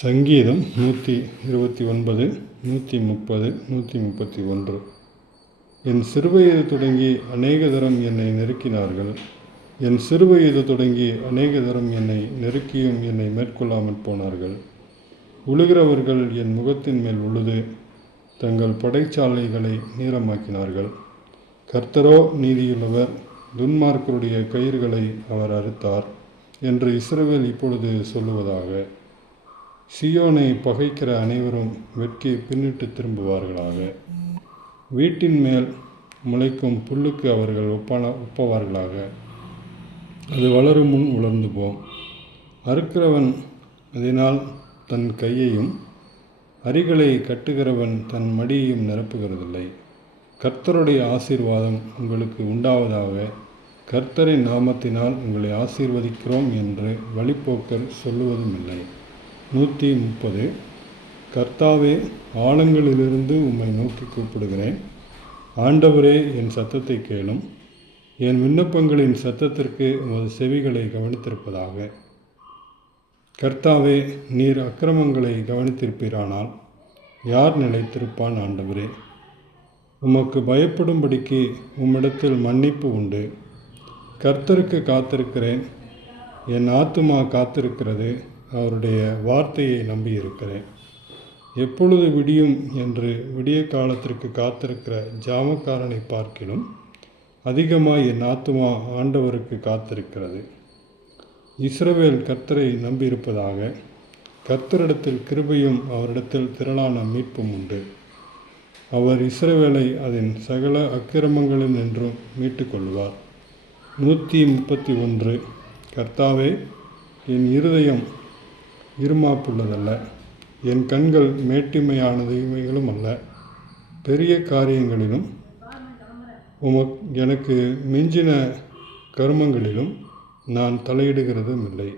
சங்கீதம் 129, 130, 131. என் சிறுவயது தொடங்கி அநேக தரம் என்னை நெருக்கினார்கள். என் சிறுவயது தொடங்கி அநேக தரம் என்னை நெருக்கியும் என்னை மேற்கொள்ளாமல் போனார்கள். உழுகிறவர்கள் என் முகத்தின் மேல் உழுது தங்கள் படைச்சாலைகளை நீளமாக்கினார்கள். கர்த்தரோ நீதியுள்ளவர், துன்மார்க்கருடைய கயிறுகளை அவர் அறுத்தார் என்று இஸ்ரவேல் இப்பொழுது சொல்லுவதாக. சீயோனை பகைக்கிற அனைவரும் வெட்கி பின்னிட்டு திரும்புவார்களாக. வீட்டின் மேல் முளைக்கும் புல்லுக்கு அவர்கள் ஒப்பவார்களாக. அது வளரும் முன் உலர்ந்து போம். அறுக்கிறவன் அதனால் தன் கையையும் அரிகளை கட்டுகிறவன் தன் மடியையும் நிரப்புகிறதில்லை. கர்த்தருடைய ஆசீர்வாதம் உங்களுக்கு உண்டாவதாக. கர்த்தரின் நாமத்தினால் உங்களை ஆசீர்வதிக்கிறோம் என்று வழிப்போக்கர் சொல்லுவதும் இல்லை. 130. கர்த்தாவே, ஆழங்களிலிருந்து உம்மை நோக்கி கூப்பிடுகிறேன். ஆண்டவரே, என் சத்தத்தை கேளும். என் விண்ணப்பங்களின் சத்தத்திற்கு உமது செவிகளை கவனித்திருப்பதாக. கர்த்தாவே, நீர் அக்கிரமங்களை கவனித்திருப்பீரானால் யார் நிலைத்திருப்பான்? ஆண்டவரே, உமக்கு பயப்படும்படிக்கு உம்மிடத்தில் மன்னிப்பு உண்டு. கர்த்தருக்கு காத்திருக்கிறேன். என் ஆத்துமா காத்திருக்கிறது. அவருடைய வார்த்தையை நம்பியிருக்கிறேன். எப்பொழுது விடியும் என்று விடிய காலத்திற்கு காத்திருக்கிற ஜாமக்காரனை பார்க்கிலும் அதிகமாய் என் ஆத்துமா ஆண்டவருக்கு காத்திருக்கிறது. இஸ்ரவேல் கர்த்தரை நம்பியிருப்பதாக. கர்த்தரிடத்தில் கிருபையும் அவரிடத்தில் திரளான மீட்பும் உண்டு. அவர் இஸ்ரவேலை அதன் சகல அக்கிரமங்களில் நின்றும் மீட்டு கொள்வார். 131. கர்த்தாவே, என் இருதயம் இருமாப்புள்ளதல்ல, என் கண்கள் மேட்டிமையானவைகளும் அல்ல. பெரிய காரியங்களிலும் எனக்கு மிஞ்சின கருமங்களிலும் நான் தலையிடுகிறதும் இல்லை.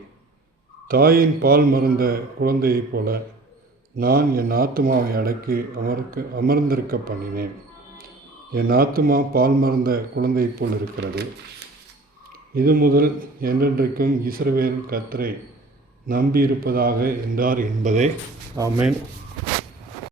தாயின் பால் மறந்த குழந்தையைப் போல நான் என் ஆத்துமாவை அடக்கி அமர்ந்திருக்க பண்ணினேன். என் ஆத்துமா பால் மறந்த குழந்தையைப் போல் இருக்கிறது. இது முதல் என்றென்றைக்கும் இஸ்ரவேல் கர்த்தரை நம்பியிருப்பதாக என்றார் என்பதே. ஆமென்.